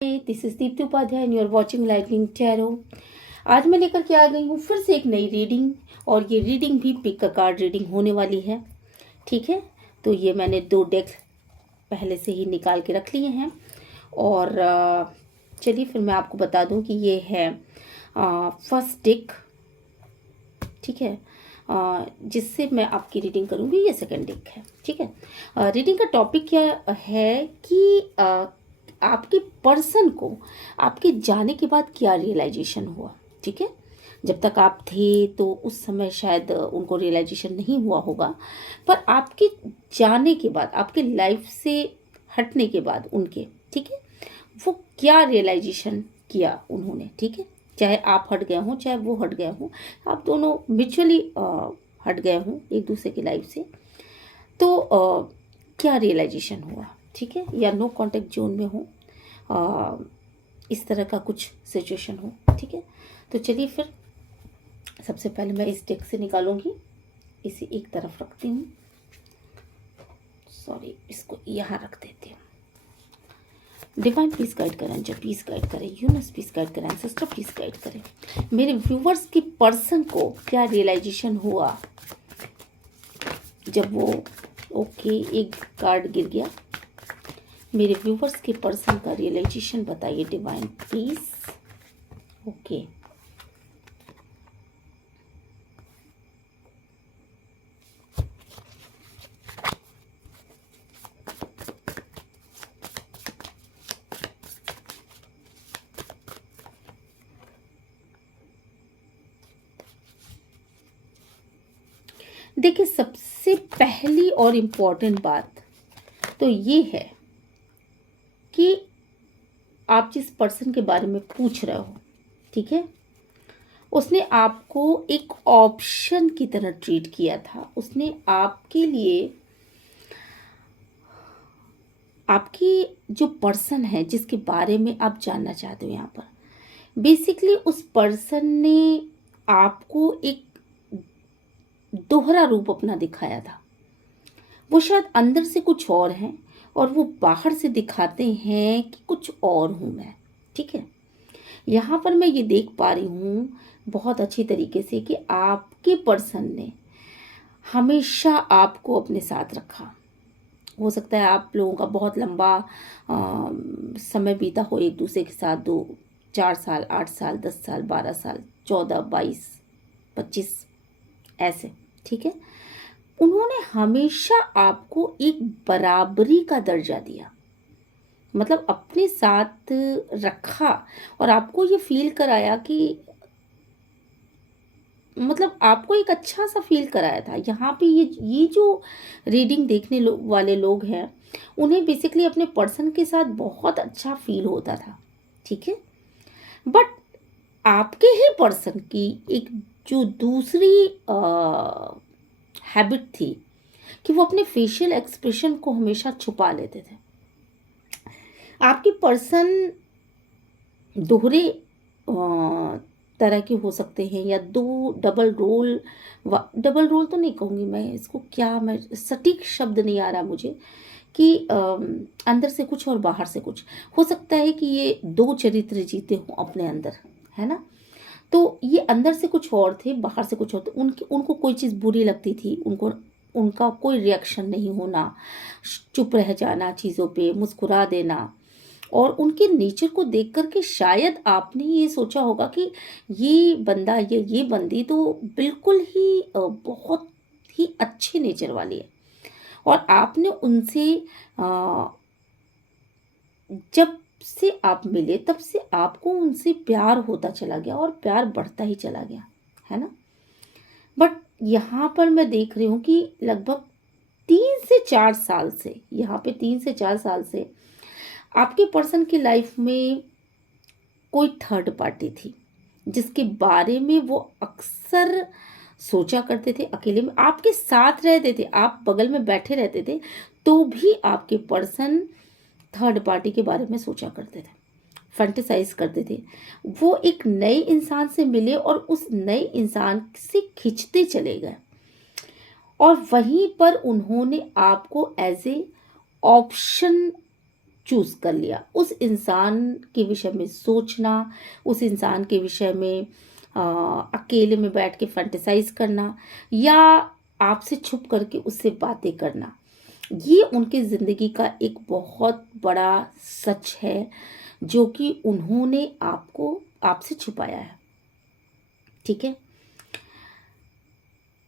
This is Deepti Upadhyay and you are watching lightning tarot. आज मैं लेकर के आ गई हूँ फिर से एक नई रीडिंग, और ये रीडिंग भी पिक अ कार्ड रीडिंग होने वाली है। ठीक है, तो ये मैंने 2 डेक पहले से ही निकाल के रख लिए हैं, और चलिए फिर मैं आपको बता दूं कि ये है फर्स्ट डेक। ठीक है, जिससे मैं आपकी रीडिंग करूँगी। ये सेकंड डेक है। ठीक है, रीडिंग का टॉपिक क्या है कि आपके पर्सन को आपके जाने के बाद क्या रियलाइजेशन हुआ। ठीक है, जब तक आप थे तो उस समय शायद उनको रियलाइजेशन नहीं हुआ होगा, पर आपके जाने के बाद, आपके लाइफ से हटने के बाद उनके, ठीक है, वो क्या रियलाइजेशन किया उन्होंने। ठीक है, चाहे आप हट गए हों चाहे वो हट गए हों, आप दोनों म्यूचुअली हट गए हों एक दूसरे की लाइफ से, तो क्या रियलाइजेशन हुआ। ठीक है, या नो कांटेक्ट जोन में हो, इस तरह का कुछ सिचुएशन हो। ठीक है, तो चलिए फिर सबसे पहले मैं इस डेक से निकालूंगी। इसे एक तरफ रखती हूँ, सॉरी, इसको यहाँ रख देती हूँ। डिवाइन प्लीज गाइड करें, एंजल प्लीज गाइड करें, यूनिवर्स प्लीज गाइड करें, सिस्टर प्लीज गाइड करें। मेरे व्यूवर्स की पर्सन को क्या रियलाइजेशन हुआ जब वो, ओके, एक कार्ड गिर गया। मेरे व्यूवर्स के पर्सन का रियलाइजेशन बताइए डिवाइन प्लीज। ओके, देखिए, सबसे पहली और इम्पोर्टेंट बात तो ये है कि आप जिस पर्सन के बारे में पूछ रहे हो, ठीक है, उसने आपको एक ऑप्शन की तरह ट्रीट किया था। उसने आपके लिए, आपकी जो पर्सन है जिसके बारे में आप जानना चाहते हो, यहाँ पर बेसिकली उस पर्सन ने आपको एक दोहरा रूप अपना दिखाया था। वो शायद अंदर से कुछ और है और वो बाहर से दिखाते हैं कि कुछ और हूँ मैं। ठीक है, यहाँ पर मैं ये देख पा रही हूँ बहुत अच्छी तरीके से कि आपके पर्सन ने हमेशा आपको अपने साथ रखा। हो सकता है आप लोगों का बहुत लंबा समय बीता हो एक दूसरे के साथ, 2-4 साल, 8 साल, 10 साल, 12 साल, 14, 22, 25 ऐसे। ठीक है, उन्होंने हमेशा आपको एक बराबरी का दर्जा दिया, मतलब अपने साथ रखा, और आपको ये फील कराया कि, मतलब आपको एक अच्छा सा फील कराया था। यहाँ पे ये जो रीडिंग देखने वाले लोग हैं, उन्हें बेसिकली अपने पर्सन के साथ बहुत अच्छा फील होता था। ठीक है, बट आपके ही पर्सन की एक जो दूसरी हैबिट थी कि वो अपने फेशियल एक्सप्रेशन को हमेशा छुपा लेते थे। आपके पर्सन दोहरे तरह के हो सकते हैं, या दो डबल रोल तो नहीं कहूँगी मैं इसको, क्या, मैं सटीक शब्द नहीं आ रहा मुझे, कि अंदर से कुछ और बाहर से कुछ। हो सकता है कि ये 2 चरित्र जीते हों अपने अंदर, है ना। तो ये अंदर से कुछ और थे, बाहर से कुछ और थे। उनको कोई चीज़ बुरी लगती थी, उनका कोई रिएक्शन नहीं होना, चुप रह जाना चीज़ों पे, मुस्कुरा देना, और उनके नेचर को देख कर के शायद आपने ये सोचा होगा कि ये बंदा या ये बंदी तो बिल्कुल ही बहुत ही अच्छे नेचर वाली है, और आपने उनसे जब से आप मिले तब से आपको उनसे प्यार होता चला गया और प्यार बढ़ता ही चला गया, है ना। बट यहाँ पर मैं देख रही हूँ कि लगभग 3 से 4 साल से, यहाँ पे 3 से 4 साल से आपके पर्सन की लाइफ में कोई थर्ड पार्टी थी, जिसके बारे में वो अक्सर सोचा करते थे। अकेले में आपके साथ रहते थे, आप बगल में बैठे रहते थे, तो भी आपके पर्सन थर्ड पार्टी के बारे में सोचा करते थे, फैंटेसाइज करते थे। वो एक नए इंसान से मिले और उस नए इंसान से खिंचते चले गए, और वहीं पर उन्होंने आपको एज ए ऑप्शन चूज कर लिया, उस इंसान के विषय में सोचना, उस इंसान के विषय में अकेले में बैठ के फैंटेसाइज करना या आपसे छुप करके उससे बातें करना, ये उनकी ज़िंदगी का एक बहुत बड़ा सच है जो कि उन्होंने आपसे छुपाया है। ठीक है,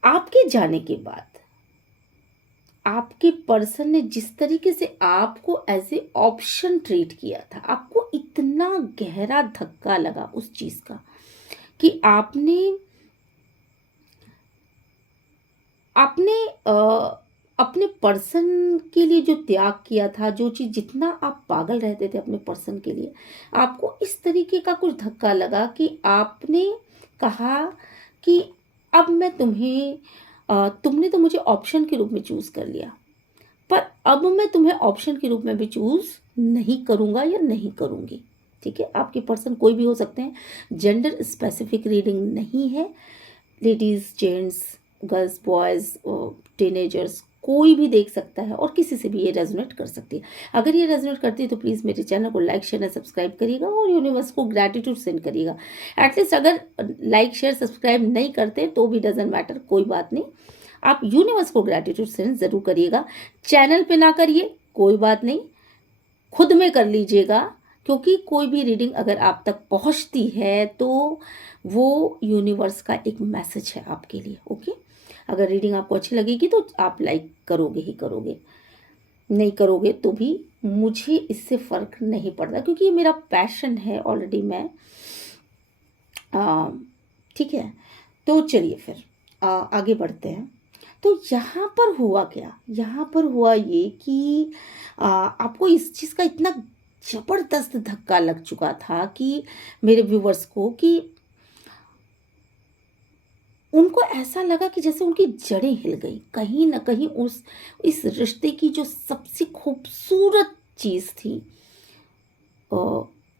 आपके जाने के बाद आपके पर्सन ने जिस तरीके से आपको एज ए ऑप्शन ट्रीट किया था, आपको इतना गहरा धक्का लगा उस चीज का कि आपने आपने अपने पर्सन के लिए जो त्याग किया था, जो चीज जितना आप पागल रहते थे अपने पर्सन के लिए, आपको इस तरीके का कुछ धक्का लगा कि आपने कहा कि अब मैं तुमने तो मुझे ऑप्शन के रूप में चूज कर लिया, पर अब मैं तुम्हें ऑप्शन के रूप में भी चूज नहीं करूंगा या नहीं करूंगी। ठीक है, आपके पर्सन कोई भी हो सकते हैं, जेंडर स्पेसिफिक रीडिंग नहीं है, ladies, gents, girls, boys, teenagers, कोई भी देख सकता है और किसी से भी ये रेजोनेट कर सकती है। अगर ये रेजोनेट करती है तो प्लीज़ मेरे चैनल को लाइक, शेयर, सब्सक्राइब करिएगा और यूनिवर्स को ग्रैटिट्यूड सेंड करिएगा। एटलीस्ट अगर लाइक, शेयर, सब्सक्राइब नहीं करते तो भी डजेंट मैटर, कोई बात नहीं, आप यूनिवर्स को ग्रैटिट्यूड सेंड जरूर करिएगा। चैनल पे ना करिए, कोई बात नहीं, खुद में कर लीजिएगा, क्योंकि कोई भी रीडिंग अगर आप तक पहुंचती है तो वो यूनिवर्स का एक मैसेज है आपके लिए। ओके, अगर रीडिंग आपको अच्छी लगेगी तो आप लाइक करोगे ही करोगे, नहीं करोगे तो भी मुझे इससे फ़र्क नहीं पड़ता, क्योंकि ये मेरा पैशन है ऑलरेडी। मैं ठीक है, तो चलिए फिर आगे बढ़ते हैं। तो यहाँ पर हुआ क्या, यहाँ पर हुआ ये कि आपको इस चीज़ का इतना ज़बरदस्त धक्का लग चुका था कि मेरे व्यूवर्स को, कि उनको ऐसा लगा कि जैसे उनकी जड़ें हिल गई, कहीं ना कहीं इस रिश्ते की जो सबसे खूबसूरत चीज़ थी,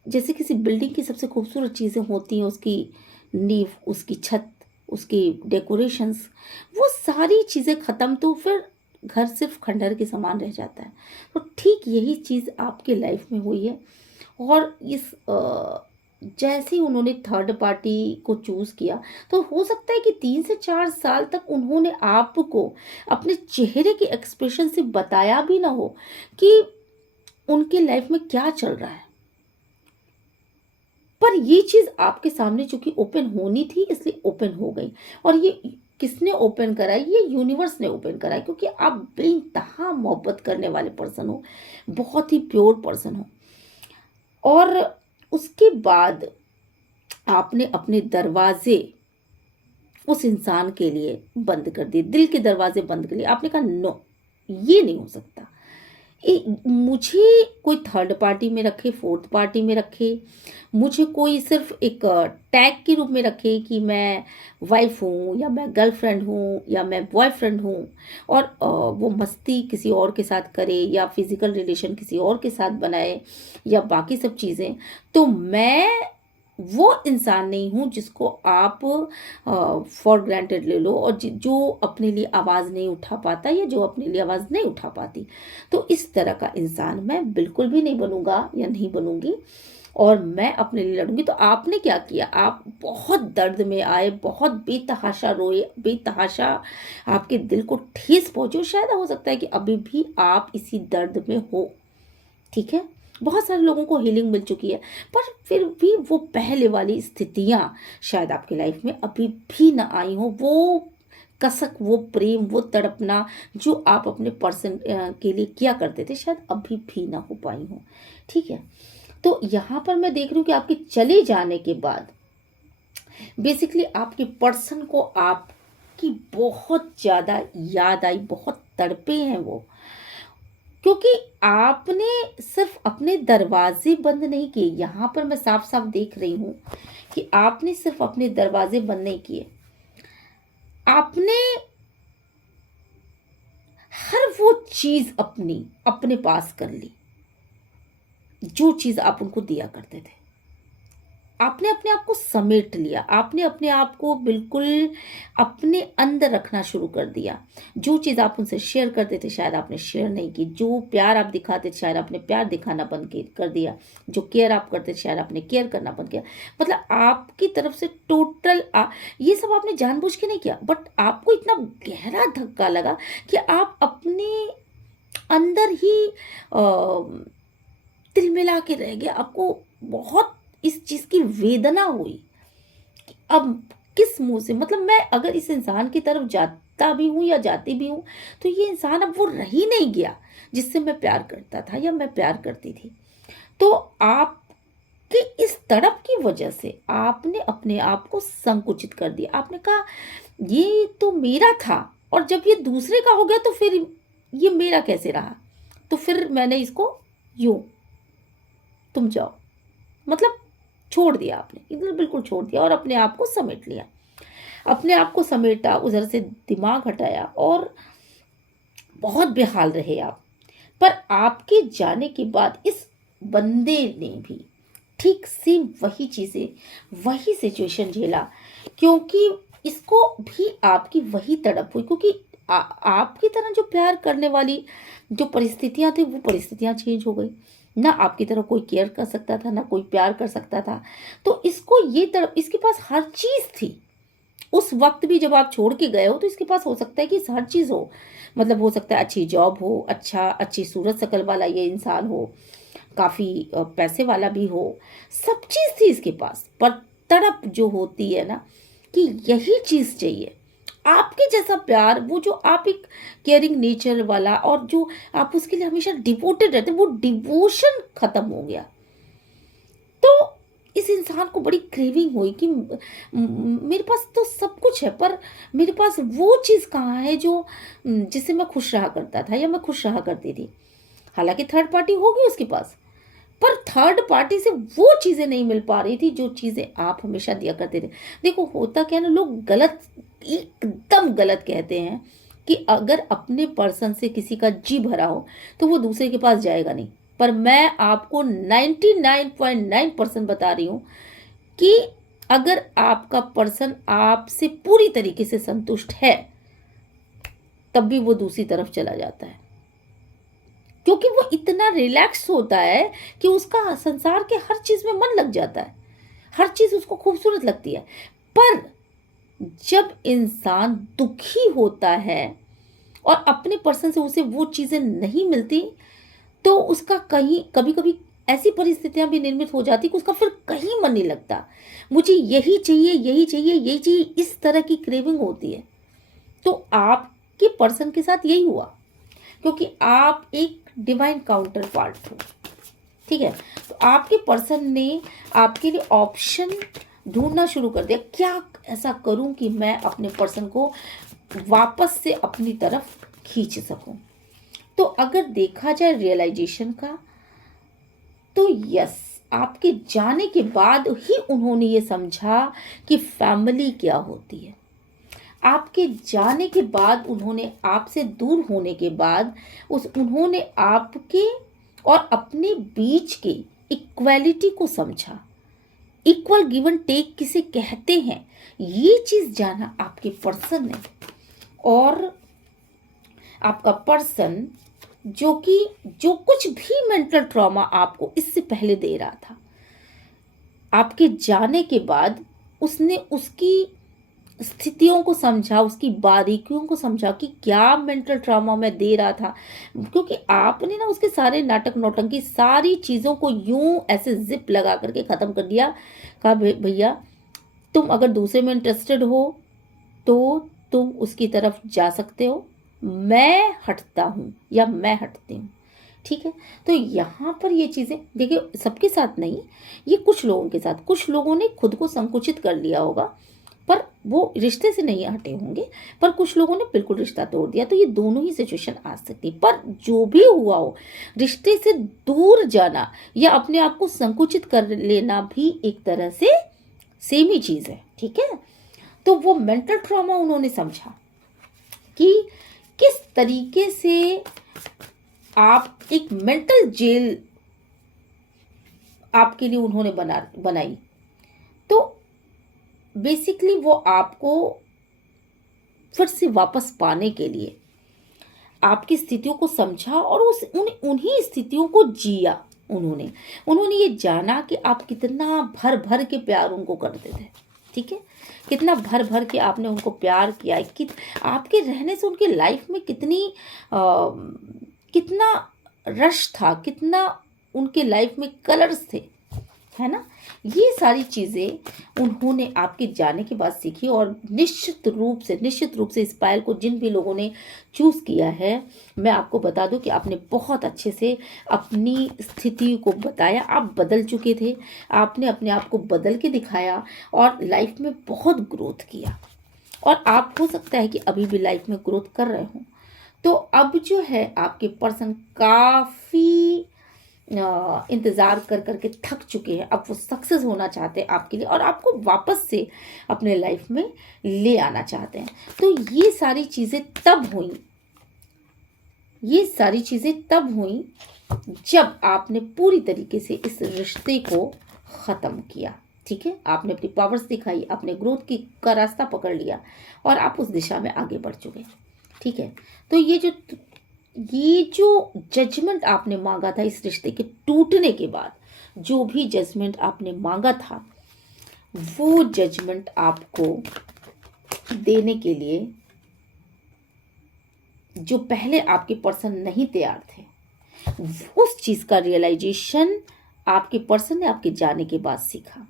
जैसे किसी बिल्डिंग की सबसे खूबसूरत चीज़ें होती हैं, उसकी नींव, उसकी छत, उसकी डेकोरेशंस, वो सारी चीज़ें ख़त्म तो फिर घर सिर्फ खंडहर के समान रह जाता है। तो ठीक यही चीज़ आपके लाइफ में हुई है। और जैसे ही उन्होंने थर्ड पार्टी को चूज़ किया, तो हो सकता है कि 3 से 4 साल तक उन्होंने आपको अपने चेहरे के एक्सप्रेशन से बताया भी ना हो कि उनके लाइफ में क्या चल रहा है, पर ये चीज़ आपके सामने चूंकि ओपन होनी थी इसलिए ओपन हो गई। और ये किसने ओपन करा? ये यूनिवर्स ने ओपन करा, क्योंकि आप बेइंतहा मोहब्बत करने वाले पर्सन हो, बहुत ही प्योर पर्सन हो। और उसके बाद आपने अपने दरवाजे उस इंसान के लिए बंद कर दिए, दिल के दरवाजे बंद कर लिए। आपने कहा नो, ये नहीं हो सकता, मुझे कोई थर्ड पार्टी में रखे, फोर्थ पार्टी में रखे, मुझे कोई सिर्फ एक टैग के रूप में रखे कि मैं वाइफ हूँ या मैं गर्लफ्रेंड हूँ या मैं बॉयफ्रेंड हूँ, और वो मस्ती किसी और के साथ करे या फिजिकल रिलेशन किसी और के साथ बनाए या बाकी सब चीज़ें, तो मैं वो इंसान नहीं हूँ जिसको आप फॉर ग्रांटेड ले लो, और जो अपने लिए आवाज़ नहीं उठा पाता या जो अपने लिए आवाज़ नहीं उठा पाती। तो इस तरह का इंसान मैं बिल्कुल भी नहीं बनूंगा या नहीं बनूंगी, और मैं अपने लिए लड़ूंगी। तो आपने क्या किया? आप बहुत दर्द में आए, बहुत बेतहाशा रोए, बेतहाशा आपके दिल को ठेस पहुंची। शायद हो सकता है कि अभी भी आप इसी दर्द में हो। ठीक है, बहुत सारे लोगों को हीलिंग मिल चुकी है, पर फिर भी वो पहले वाली स्थितियां शायद आपकी लाइफ में अभी भी ना आई हो। वो कसक, वो प्रेम, वो तड़पना जो आप अपने पर्सन के लिए किया करते थे, शायद अभी भी ना हो पाई हो। ठीक है, तो यहाँ पर मैं देख रही हूँ कि आपके चले जाने के बाद बेसिकली आपके पर्सन को आपकी बहुत ज़्यादा याद आई, बहुत तड़पे हैं वो, क्योंकि आपने सिर्फ अपने दरवाजे बंद नहीं किए। यहां पर मैं साफ साफ देख रही हूं कि आपने सिर्फ अपने दरवाजे बंद नहीं किए, आपने हर वो चीज अपने पास कर ली जो चीज आप उनको दिया करते थे। आपने अपने आप को समेट लिया, आपने अपने आप को बिल्कुल अपने अंदर रखना शुरू कर दिया। जो चीज़ आप उनसे शेयर करते थे शायद आपने शेयर नहीं की, जो प्यार आप दिखाते थे शायद आपने प्यार दिखाना कर दिया, जो केयर आप करते थे शायद आपने केयर करना बंद किया। मतलब आपकी तरफ से टोटल ये सब आपने जानबूझ के नहीं किया, बट आपको इतना गहरा धक्का लगा कि आप अपने अंदर ही तिलमिला के रह गए। आपको बहुत इस चीज़ की वेदना हुई कि अब किस मुंह से, मतलब मैं अगर इस इंसान की तरफ जाता भी हूँ या जाती भी हूँ तो ये इंसान अब वो रह ही नहीं गया जिससे मैं प्यार करता था या मैं प्यार करती थी। तो आपके इस तड़प की वजह से आपने अपने आप को संकुचित कर दिया। आपने कहा ये तो मेरा था और जब ये दूसरे का हो गया तो फिर ये मेरा कैसे रहा। तो फिर मैंने इसको यूं, तुम जाओ, मतलब छोड़ दिया आपने, इधर बिल्कुल छोड़ दिया और अपने आप को समेट लिया। अपने आप को समेटा, उधर से दिमाग हटाया और बहुत बेहाल रहे आप। पर आपके जाने के बाद इस बंदे ने भी ठीक सेम वही चीज़ें, वही सिचुएशन झेला, क्योंकि इसको भी आपकी वही तड़प हुई। क्योंकि आपकी तरह जो प्यार करने वाली जो परिस्थितियां थी वो परिस्थितियां चेंज हो गई। ना आपकी तरह कोई केयर कर सकता था, ना कोई प्यार कर सकता था। तो इसको ये तड़प, इसके पास हर चीज़ थी उस वक्त भी। जब आप छोड़ के गए हो तो इसके पास हो सकता है कि हर चीज़ हो, मतलब हो सकता है अच्छी जॉब हो, अच्छी सूरत शक्ल वाला ये इंसान हो, काफ़ी पैसे वाला भी हो, सब चीज़ थी इसके पास। पर तड़प जो होती है ना कि यही चीज़ चाहिए, आपके जैसा प्यार, वो जो आप एक केयरिंग नेचर वाला और जो आप उसके लिए हमेशा डिवोटेड रहते, वो डिवोशन खत्म हो गया। तो इस इंसान को बड़ी क्रेविंग हुई कि मेरे पास तो सब कुछ है पर मेरे पास वो चीज़ कहाँ है जो जिससे मैं खुश रहा करता था या मैं खुश रहा करती थी। हालांकि थर्ड पार्टी होगी उसके पास, पर थर्ड पार्टी से वो चीज़ें नहीं मिल पा रही थी जो चीज़ें आप हमेशा दिया करते थे। देखो होता क्या है ना, लोग गलत, एकदम गलत कहते हैं कि अगर अपने पर्सन से किसी का जी भरा हो तो वो दूसरे के पास जाएगा नहीं। पर मैं आपको 99.9% बता रही हूँ कि अगर आपका पर्सन आपसे पूरी तरीके से संतुष्ट है तब भी वो दूसरी तरफ चला जाता है, क्योंकि वो इतना रिलैक्स होता है कि उसका संसार के हर चीज़ में मन लग जाता है, हर चीज़ उसको खूबसूरत लगती है। पर जब इंसान दुखी होता है और अपने पर्सन से उसे वो चीज़ें नहीं मिलती तो उसका कहीं कभी कभी ऐसी परिस्थितियां भी निर्मित हो जाती कि उसका फिर कहीं मन नहीं लगता। मुझे यही चाहिए, यही चाहिए, यही चाहिए, इस तरह की क्रेविंग होती है। तो आपके पर्सन के साथ यही हुआ, क्योंकि आप एक डिवाइन काउंटर पार्ट हो, ठीक है। तो आपके पर्सन ने आपके लिए ऑप्शन ढूंढना शुरू कर दिया, क्या ऐसा करूं कि मैं अपने पर्सन को वापस से अपनी तरफ खींच सकूं। तो अगर देखा जाए रियलाइजेशन का, तो यस, आपके जाने के बाद ही उन्होंने ये समझा कि फैमिली क्या होती है। आपके जाने के बाद उन्होंने, आपसे दूर होने के बाद उन्होंने आपके और अपने बीच के इक्वालिटी को समझा। इक्वल गिव एंड टेक किसे कहते हैं ये चीज जाना आपके पर्सन ने। और आपका पर्सन जो कुछ भी मेंटल ट्रॉमा आपको इससे पहले दे रहा था, आपके जाने के बाद उसने उसकी स्थितियों को समझा, उसकी बारीकियों को समझा कि क्या मेंटल ट्रॉमा में दे रहा था। क्योंकि आपने ना उसके सारे नाटक नौटंकी सारी चीज़ों को यूं ऐसे जिप लगा करके ख़त्म कर दिया। कहा भैया तुम अगर दूसरे में इंटरेस्टेड हो तो तुम उसकी तरफ जा सकते हो, मैं हटता हूँ या मैं हटती हूँ, ठीक है। तो यहाँ पर ये चीज़ें देखिए, सबके साथ नहीं, ये कुछ लोगों के साथ, कुछ लोगों ने खुद को संकुचित कर लिया होगा पर वो रिश्ते से नहीं हटे होंगे, पर कुछ लोगों ने बिल्कुल रिश्ता तोड़ दिया। तो ये दोनों ही सिचुएशन आ सकती, पर जो भी हुआ हो, रिश्ते से दूर जाना या अपने आप को संकुचित कर लेना भी एक तरह से सेम ही चीज़ है, ठीक है। तो वो मेंटल ट्रॉमा उन्होंने समझा कि किस तरीके से आप एक मेंटल जेल आपके लिए उन्होंने बनाई। बेसिकली वो आपको फिर से वापस पाने के लिए आपकी स्थितियों को समझा और उन्हीं स्थितियों को जिया। उन्होंने ये जाना कि आप कितना भर भर के प्यार उनको करते थे, ठीक है, कितना भर भर के आपने उनको प्यार किया, कि आपके रहने से उनके लाइफ में कितना रश था, कितना उनके लाइफ में कलर्स थे, है ना। ये सारी चीज़ें उन्होंने आपके जाने के बाद सीखी। और निश्चित रूप से इस पायल को जिन भी लोगों ने चूज़ किया है, मैं आपको बता दूं कि आपने बहुत अच्छे से अपनी स्थिति को बताया। आप बदल चुके थे, आपने अपने आप को बदल के दिखाया और लाइफ में बहुत ग्रोथ किया। और आप हो सकता है कि अभी भी लाइफ में ग्रोथ कर रहे हो। तो अब जो है आपके पर्सन काफ़ी इंतज़ार कर करके थक चुके हैं। अब वो सक्सेस होना चाहते हैं आपके लिए और आपको वापस से अपने लाइफ में ले आना चाहते हैं। तो ये सारी चीज़ें तब हुई जब आपने पूरी तरीके से इस रिश्ते को ख़त्म किया, ठीक है। आपने अपनी पावर्स दिखाई, आपने ग्रोथ का रास्ता पकड़ लिया और आप उस दिशा में आगे बढ़ चुके, ठीक है। तो ये जो जजमेंट आपने मांगा था इस रिश्ते के टूटने के बाद, जो भी जजमेंट आपने मांगा था, वो जजमेंट आपको देने के लिए जो पहले आपके पर्सन नहीं तैयार थे, उस चीज़ का रियलाइजेशन आपके पर्सन ने आपके जाने के बाद सीखा।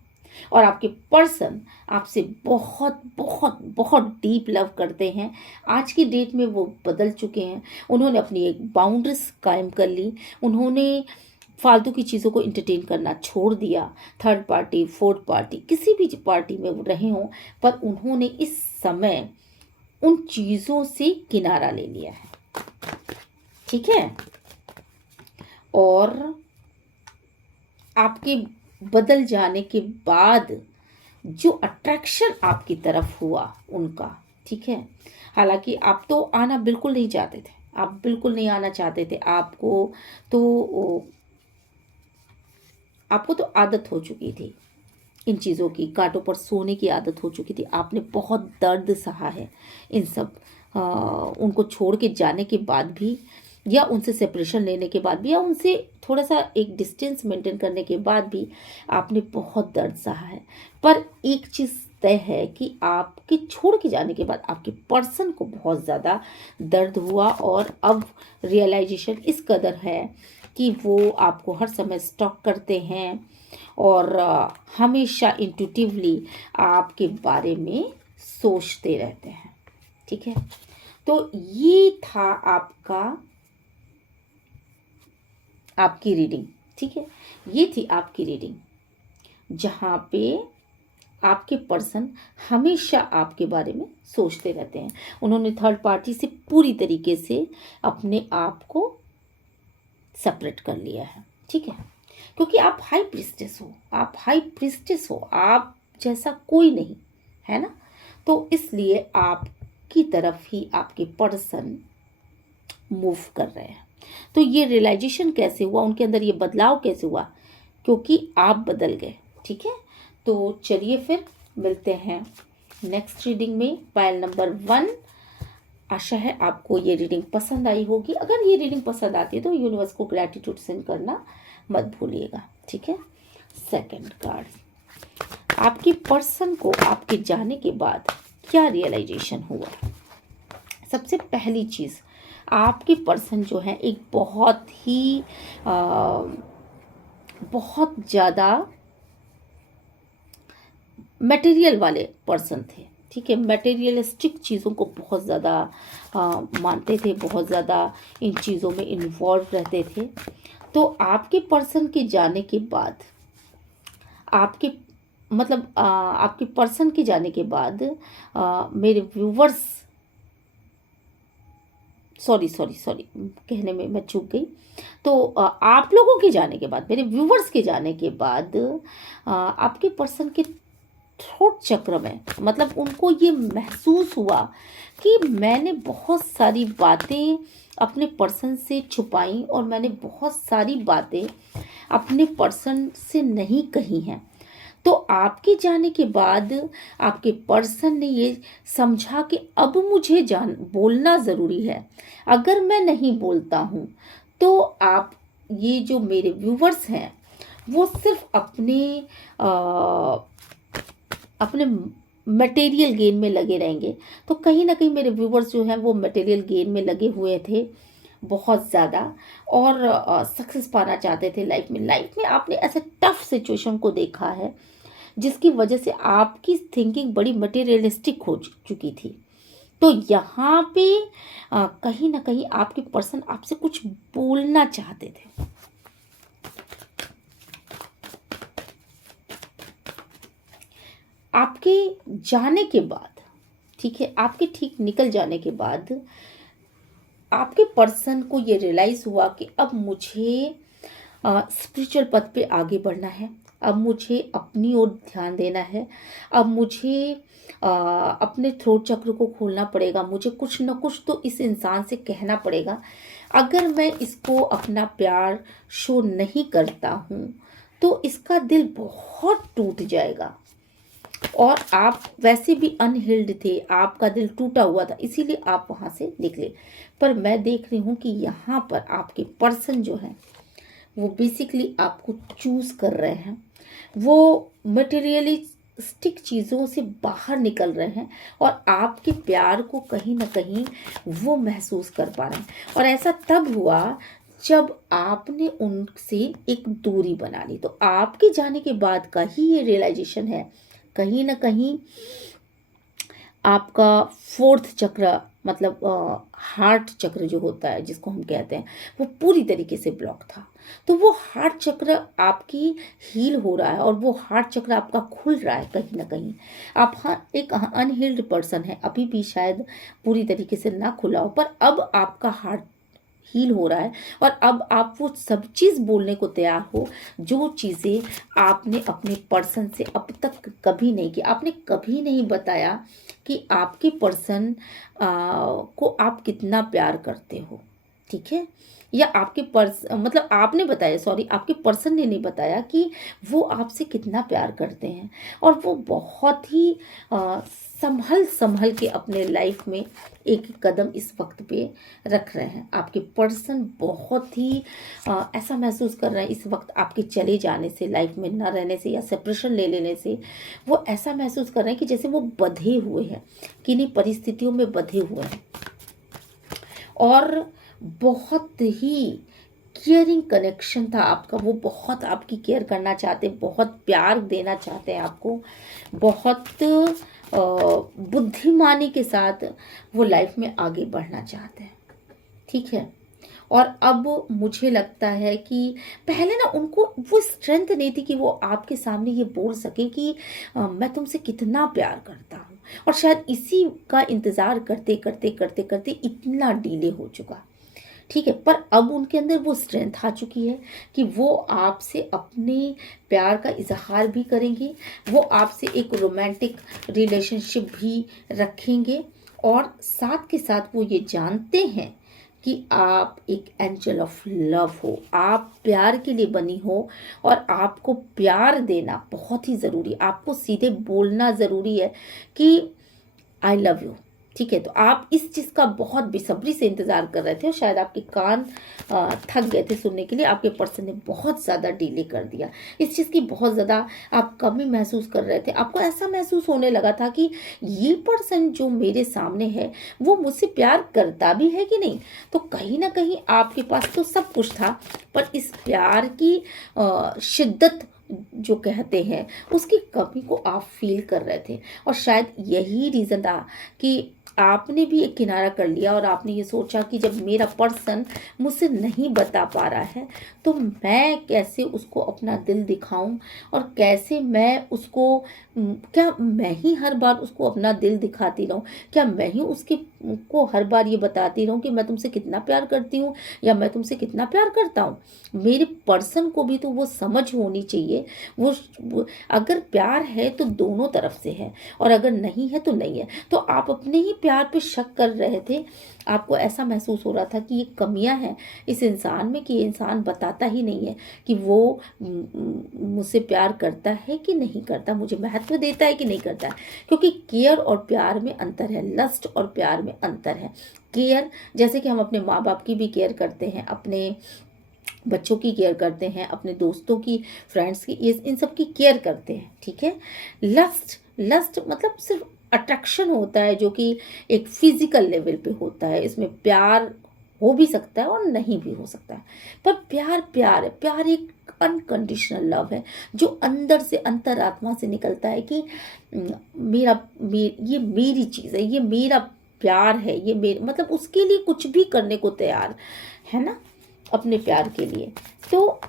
और आपके पर्सन आपसे बहुत बहुत बहुत डीप लव करते हैं। आज की डेट में वो बदल चुके हैं। उन्होंने अपनी एक बाउंड्रीज कायम कर ली। उन्होंने फालतू की चीज़ों को इंटरटेन करना छोड़ दिया। थर्ड पार्टी, फोर्थ पार्टी, किसी भी पार्टी में वो रहे हों, पर उन्होंने इस समय उन चीज़ों से किनारा ले लिया है, ठीक है। और आपके बदल जाने के बाद जो अट्रैक्शन आपकी तरफ हुआ उनका, ठीक है। हालांकि आप तो आना बिल्कुल नहीं चाहते थे, आप बिल्कुल नहीं आना चाहते थे। आपको तो आदत हो चुकी थी इन चीज़ों की, कांटों पर सोने की आदत हो चुकी थी। आपने बहुत दर्द सहा है इन सब उनको छोड़ के जाने के बाद भी, या उनसे सेपरेशन लेने के बाद भी, या उनसे थोड़ा सा एक डिस्टेंस मेंटेन करने के बाद भी आपने बहुत दर्द सहा है। पर एक चीज़ तय है कि आपके छोड़ के जाने के बाद आपके पर्सन को बहुत ज़्यादा दर्द हुआ। और अब रियलाइजेशन इस कदर है कि वो आपको हर समय स्टॉक करते हैं और हमेशा इंट्यूटिवली आपके बारे में सोचते रहते हैं, ठीक है। तो ये था आपकी रीडिंग, ठीक है। ये थी आपकी रीडिंग जहाँ पे आपके पर्सन हमेशा आपके बारे में सोचते रहते हैं। उन्होंने थर्ड पार्टी से पूरी तरीके से अपने आप को सेपरेट कर लिया है, ठीक है। क्योंकि आप हाई प्रिस्टेस हो, आप जैसा कोई नहीं है ना। तो इसलिए आपकी तरफ ही आपके पर्सन मूव कर रहे हैं। तो ये रियलाइजेशन कैसे हुआ, उनके अंदर ये बदलाव कैसे हुआ, क्योंकि आप बदल गए, ठीक है। तो चलिए फिर मिलते हैं नेक्स्ट रीडिंग में, पायल नंबर 1। आशा है आपको ये रीडिंग पसंद आई होगी। अगर ये रीडिंग पसंद आती है तो यूनिवर्स को ग्रैटिट्यूड सेंड करना मत भूलिएगा, ठीक है। सेकंड कार्ड, आपके पर्सन को आपके जाने के बाद क्या रियलाइजेशन हुआ। सबसे पहली चीज़, आपके पर्सन जो है एक बहुत ज़्यादा मटेरियल वाले पर्सन थे, ठीक है। मटेरियलिस्टिक चीज़ों को बहुत ज़्यादा मानते थे, बहुत ज़्यादा इन चीज़ों में इन्वॉल्व रहते थे। तो आपके पर्सन के जाने के बाद आपके पर्सन के जाने के बाद मेरे व्यूवर्स, सॉरी कहने में मैं चूक गई। तो आप लोगों के जाने के बाद, मेरे व्यूवर्स के जाने के बाद आपके पर्सन के थ्रोट चक्र में, मतलब उनको ये महसूस हुआ कि मैंने बहुत सारी बातें अपने पर्सन से छुपाई और मैंने बहुत सारी बातें अपने पर्सन से नहीं कही हैं। तो आपके जाने के बाद आपके पर्सन ने ये समझा कि अब मुझे बोलना ज़रूरी है। अगर मैं नहीं बोलता हूँ तो आप, ये जो मेरे व्यूवर्स हैं, वो सिर्फ अपने मटेरियल गेन में लगे रहेंगे। तो कहीं ना कहीं मेरे व्यूवर्स जो हैं वो मटेरियल गेन में लगे हुए थे बहुत ज़्यादा, और सक्सेस पाना चाहते थे लाइफ में आपने ऐसे टफ सिचुएशन को देखा है जिसकी वजह से आपकी थिंकिंग बड़ी मटेरियलिस्टिक हो चुकी थी। तो यहाँ पे कहीं ना कहीं आपके पर्सन आपसे कुछ बोलना चाहते थे। आपके जाने के बाद, ठीक है, आपके ठीक निकल जाने के बाद आपके पर्सन को ये रियलाइज़ हुआ कि अब मुझे स्पिरिचुअल पथ पे आगे बढ़ना है, अब मुझे अपनी ओर ध्यान देना है, अब मुझे अपने थ्रोट चक्र को खोलना पड़ेगा, मुझे कुछ न कुछ तो इस इंसान से कहना पड़ेगा। अगर मैं इसको अपना प्यार शो नहीं करता हूँ तो इसका दिल बहुत टूट जाएगा। और आप वैसे भी अनहील्ड थे, आपका दिल टूटा हुआ था, इसीलिए आप वहाँ से निकले। पर मैं देख रही हूँ कि यहाँ पर आपके पर्सन जो है वो बेसिकली आपको चूज कर रहे हैं, वो मटेरियलिस्टिक चीज़ों से बाहर निकल रहे हैं और आपके प्यार को कहीं ना कहीं वो महसूस कर पा रहे हैं। और ऐसा तब हुआ जब आपने उनसे एक दूरी बना ली। तो आपके जाने के बाद का ही ये रियलाइजेशन है, कहीं ना कहीं आपका फोर्थ चक्र, मतलब हार्ट चक्र जो होता है जिसको हम कहते हैं, वो पूरी तरीके से ब्लॉक था। तो वो हार्ट चक्र आपकी हील हो रहा है और वो हार्ट चक्र आपका खुल रहा है कहीं ना कहीं। आप एक अनहील्ड पर्सन है, अभी भी शायद पूरी तरीके से ना खुला हो, पर अब आपका हार्ट हील हो रहा है और अब आप वो सब चीज़ बोलने को तैयार हो जो चीज़ें आपने अपने पर्सन से अब तक कभी नहीं की। आपने कभी नहीं बताया कि आपके पर्सन को आप कितना प्यार करते हो, ठीक है, या आपके मतलब आपने बताया, सॉरी, आपके पर्सन ने नहीं बताया कि वो आपसे कितना प्यार करते हैं। और वो बहुत ही संभल संभल के अपने लाइफ में एक कदम इस वक्त पे रख रहे हैं। आपके पर्सन बहुत ही ऐसा महसूस कर रहे हैं इस वक्त आपके चले जाने से, लाइफ में न रहने से या सेपरेशन ले लेने से। वो ऐसा महसूस कर रहे हैं कि जैसे वो बंधे हुए हैं, किन्हीं परिस्थितियों में बंधे हुए हैं, और बहुत ही केयरिंग कनेक्शन था आपका। वो बहुत आपकी केयर करना चाहते हैं, बहुत प्यार देना चाहते हैं आपको, बहुत बुद्धिमानी के साथ वो लाइफ में आगे बढ़ना चाहते हैं, ठीक है। और अब मुझे लगता है कि पहले ना उनको वो स्ट्रेंथ नहीं थी कि वो आपके सामने ये बोल सके कि मैं तुमसे कितना प्यार करता हूँ, और शायद इसी का इंतज़ार करते करते करते करते इतना डिले हो चुका, ठीक है। पर अब उनके अंदर वो स्ट्रेंथ आ चुकी है कि वो आपसे अपने प्यार का इजहार भी करेंगे, वो आपसे एक रोमांटिक रिलेशनशिप भी रखेंगे, और साथ के साथ वो ये जानते हैं कि आप एक एंजल ऑफ लव हो, आप प्यार के लिए बनी हो, और आपको प्यार देना बहुत ही ज़रूरी, आपको सीधे बोलना ज़रूरी है कि आई लव यू, ठीक है। तो आप इस चीज़ का बहुत बेसब्री से इंतज़ार कर रहे थे, और शायद आपके कान थक गए थे सुनने के लिए। आपके पर्सन ने बहुत ज़्यादा डिले कर दिया, इस चीज़ की बहुत ज़्यादा आप कमी महसूस कर रहे थे। आपको ऐसा महसूस होने लगा था कि ये पर्सन जो मेरे सामने है वो मुझसे प्यार करता भी है कि नहीं। तो कहीं ना कहीं आपके पास तो सब कुछ था, पर इस प्यार की शिद्दत जो कहते हैं उसकी कमी को आप फील कर रहे थे। और शायद यही रीज़न था कि आपने भी एक किनारा कर लिया और आपने ये सोचा कि जब मेरा पर्सन मुझसे नहीं बता पा रहा है तो मैं कैसे उसको अपना दिल दिखाऊं, और कैसे मैं उसको, क्या मैं ही हर बार उसको अपना दिल दिखाती रहूं, क्या मैं ही उसके को हर बार ये बताती रहूं कि मैं तुमसे कितना प्यार करती हूँ या मैं तुमसे कितना प्यार करता हूँ। मेरे पर्सन को भी तो वो समझ होनी चाहिए। वो अगर प्यार है तो दोनों तरफ से है, और अगर नहीं है तो नहीं है। तो आप अपने ही प्यार पे शक कर रहे थे, आपको ऐसा महसूस हो रहा था कि ये कमियां हैं इस इंसान में, कि ये इंसान बताता ही नहीं है कि वो मुझसे प्यार करता है कि नहीं करता, मुझे महत्व देता है कि नहीं करता है। क्योंकि केयर और प्यार में अंतर है, लस्ट और प्यार में अंतर है। केयर, जैसे कि हम अपने माँ बाप की भी केयर करते हैं, अपने बच्चों की केयर करते हैं, अपने दोस्तों की, फ्रेंड्स की, ये इन सब की केयर करते हैं, ठीक है। लस्ट, लस्ट मतलब सिर्फ अट्रैक्शन होता है जो कि एक फिजिकल लेवल पे होता है। इसमें प्यार हो भी सकता है और नहीं भी हो सकता है, पर प्यार प्यार है। प्यार एक अनकंडीशनल लव है जो अंदर से, अंतरात्मा से निकलता है कि ये मेरी चीज़ है, ये मेरा प्यार है, ये मेरे मतलब उसके लिए कुछ भी करने को तैयार है ना, अपने प्यार के लिए। तो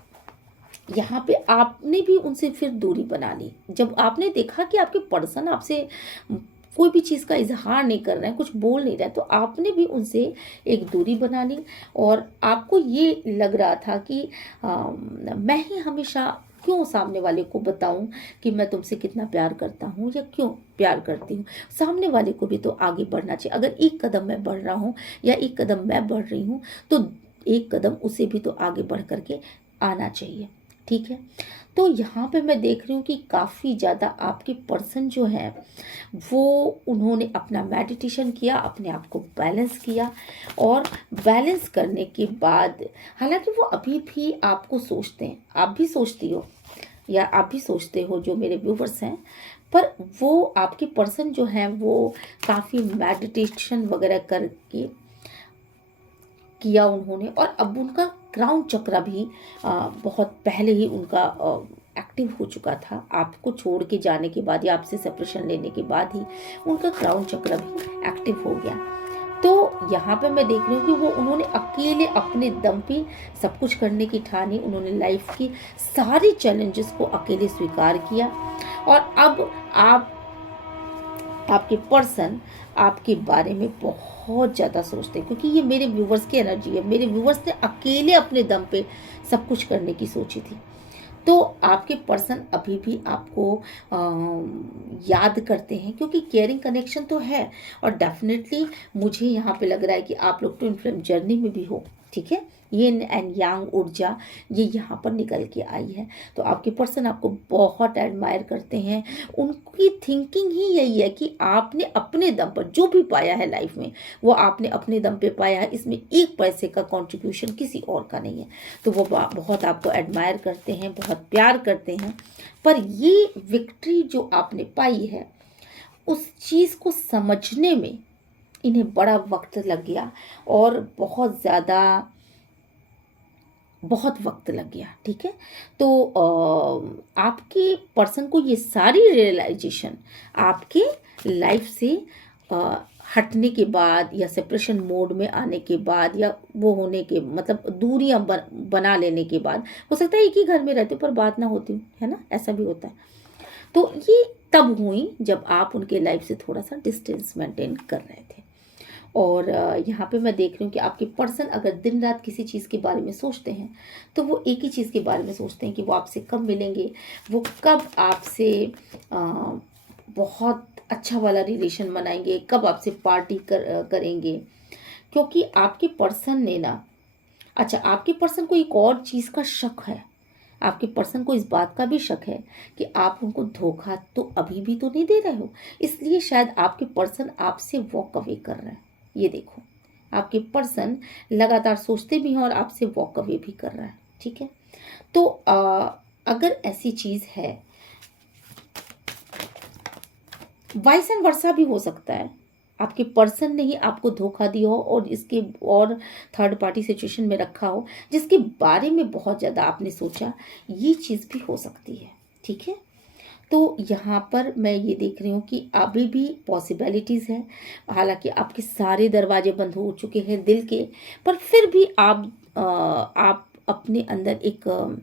यहाँ पे आपने भी उनसे फिर दूरी बना ली जब आपने देखा कि आपके पर्सन आपसे कोई भी चीज़ का इजहार नहीं कर रहे हैं, कुछ बोल नहीं रहे, तो आपने भी उनसे एक दूरी बना ली। और आपको ये लग रहा था कि मैं ही हमेशा क्यों सामने वाले को बताऊं कि मैं तुमसे कितना प्यार करता हूं या क्यों प्यार करती हूँ। सामने वाले को भी तो आगे बढ़ना चाहिए। अगर एक कदम मैं बढ़ रहा हूँ या एक कदम मैं बढ़ रही हूँ तो एक कदम उसे भी तो आगे बढ़ करके आना चाहिए, ठीक है। तो यहाँ पे मैं देख रही हूँ कि काफ़ी ज़्यादा आपके पर्सन जो है वो उन्होंने अपना मेडिटेशन किया, अपने आप को बैलेंस किया, और बैलेंस करने के बाद, हालांकि वो अभी भी आपको सोचते हैं, आप भी सोचती हो या आप भी सोचते हो जो मेरे व्यूवर्स हैं, पर वो आपके पर्सन जो हैं वो काफ़ी मेडिटेशन वगैरह करके किया उन्होंने, और अब उनका क्राउन चक्र भी बहुत पहले ही उनका एक्टिव हो चुका था। आपको छोड़ के जाने के बाद या आपसे सेपरेशन लेने के बाद ही उनका क्राउन चक्र भी एक्टिव हो गया। तो यहाँ पे मैं देख रही हूँ कि वो उन्होंने अकेले अपने दम पे सब कुछ करने की ठानी। उन्होंने लाइफ की सारी चैलेंजेस को अकेले स्वीकार किया, और अब आपके पर्सन आपके बारे में बहुत ज़्यादा सोचते हैं, क्योंकि ये मेरे व्यूवर्स की एनर्जी है। मेरे व्यूवर्स ने अकेले अपने दम पे सब कुछ करने की सोची थी। तो आपके पर्सन अभी भी आपको याद करते हैं, क्योंकि केयरिंग कनेक्शन तो है, और डेफिनेटली मुझे यहाँ पे लग रहा है कि आप लोग ट्विन फ्लेम जर्नी में भी हो, ठीक है। यिन एंड यांग ऊर्जा ये यहाँ पर निकल के आई है। तो आपके पर्सन आपको बहुत एडमायर करते हैं। उनकी थिंकिंग ही यही है कि आपने अपने दम पर जो भी पाया है लाइफ में, वो आपने अपने दम पे पाया है। इसमें एक पैसे का कंट्रीब्यूशन किसी और का नहीं है। तो वो बहुत आपको एडमायर करते हैं, बहुत प्यार करते हैं। पर ये विक्ट्री जो आपने पाई है, उस चीज़ को समझने में इन्हें बड़ा वक्त लग गया, और बहुत वक्त लग गया, ठीक है। तो आपके पर्सन को ये सारी रियलाइजेशन आपके लाइफ से हटने के बाद, या सेपरेशन मोड में आने के बाद, या वो होने के मतलब दूरियां बना लेने के बाद, हो सकता है एक ही घर में रहते पर बात ना होती, है ना, ऐसा भी होता है। तो ये तब हुई जब आप उनके लाइफ से थोड़ा सा डिस्टेंस मेंटेन कर रहे थे। और यहाँ पे मैं देख रही हूँ कि आपके पर्सन अगर दिन रात किसी चीज़ के बारे में सोचते हैं, तो वो एक ही चीज़ के बारे में सोचते हैं कि वो आपसे कब मिलेंगे, वो कब आपसे बहुत अच्छा वाला रिलेशन बनाएंगे, कब आपसे पार्टी करेंगे। क्योंकि आपके पर्सन ने ना, अच्छा, आपके पर्सन को एक और चीज़ का शक है। आपके पर्सन को इस बात का भी शक है कि आप उनको धोखा तो अभी भी तो नहीं दे रहे हो, इसलिए शायद आपके पर्सन आपसे वॉक अवे कर रहे हैं। ये देखो, आपके पर्सन लगातार सोचते भी हैं और आपसे वॉक अवे भी कर रहा है, ठीक है। तो अगर ऐसी चीज़ है, वाइस एंड वर्सा भी हो सकता है, आपके पर्सन ने ही आपको धोखा दिया हो और इसके और थर्ड पार्टी सिचुएशन में रखा हो, जिसके बारे में बहुत ज़्यादा आपने सोचा, ये चीज़ भी हो सकती है, ठीक है। तो यहाँ पर मैं ये देख रही हूँ कि अभी भी पॉसिबिलिटीज़ है। हालांकि आपके सारे दरवाजे बंद हो चुके हैं दिल के, पर फिर भी आप अपने अंदर एक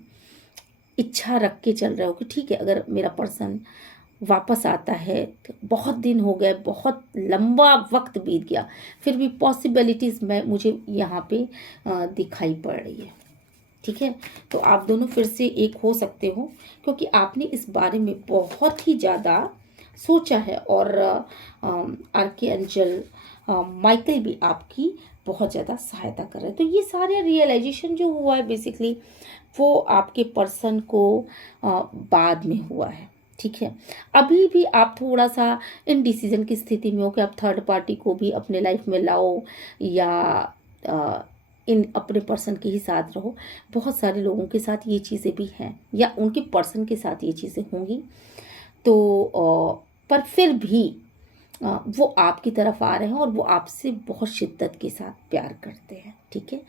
इच्छा रख के चल रहे हो कि ठीक है, अगर मेरा पर्सन वापस आता है। बहुत दिन हो गए, बहुत लंबा वक्त बीत गया, फिर भी पॉसिबिलिटीज़ में मुझे यहाँ पे दिखाई पड़ रही है। ठीक है, तो आप दोनों फिर से एक हो सकते हो, क्योंकि आपने इस बारे में बहुत ही ज़्यादा सोचा है। और आर्कएंजल माइकल भी आपकी बहुत ज़्यादा सहायता कर रहे हैं। तो ये सारे रियलाइजेशन जो हुआ है बेसिकली वो आपके पर्सन को बाद में हुआ है। ठीक है, अभी भी आप थोड़ा सा इनडिसीजन की स्थिति में हो कि आप थर्ड पार्टी को भी अपने लाइफ में लाओ या इन अपने पर्सन के ही साथ रहो। बहुत सारे लोगों के साथ ये चीज़ें भी हैं या उनके पर्सन के साथ ये चीज़ें होंगी। तो पर फिर भी वो आपकी तरफ आ रहे हैं और वो आपसे बहुत शिद्दत के साथ प्यार करते हैं। ठीक है,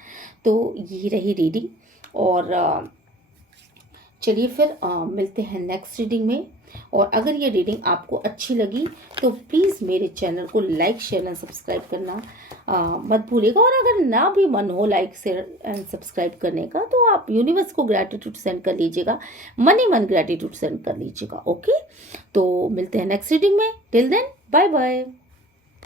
तो ये रही रीडिंग। और चलिए फिर मिलते हैं नेक्स्ट रीडिंग में। और अगर ये रीडिंग आपको अच्छी लगी तो प्लीज़ मेरे चैनल को लाइक शेयर एंड सब्सक्राइब करना मत भूलिएगा। और अगर ना भी मन हो लाइक शेयर एंड सब्सक्राइब करने का तो आप यूनिवर्स को ग्रैटिट्यूड सेंड कर लीजिएगा, मन ही मन ग्रैटिट्यूड सेंड कर लीजिएगा। ओके, तो मिलते हैं नेक्स्ट रीडिंग में। Till then bye bye.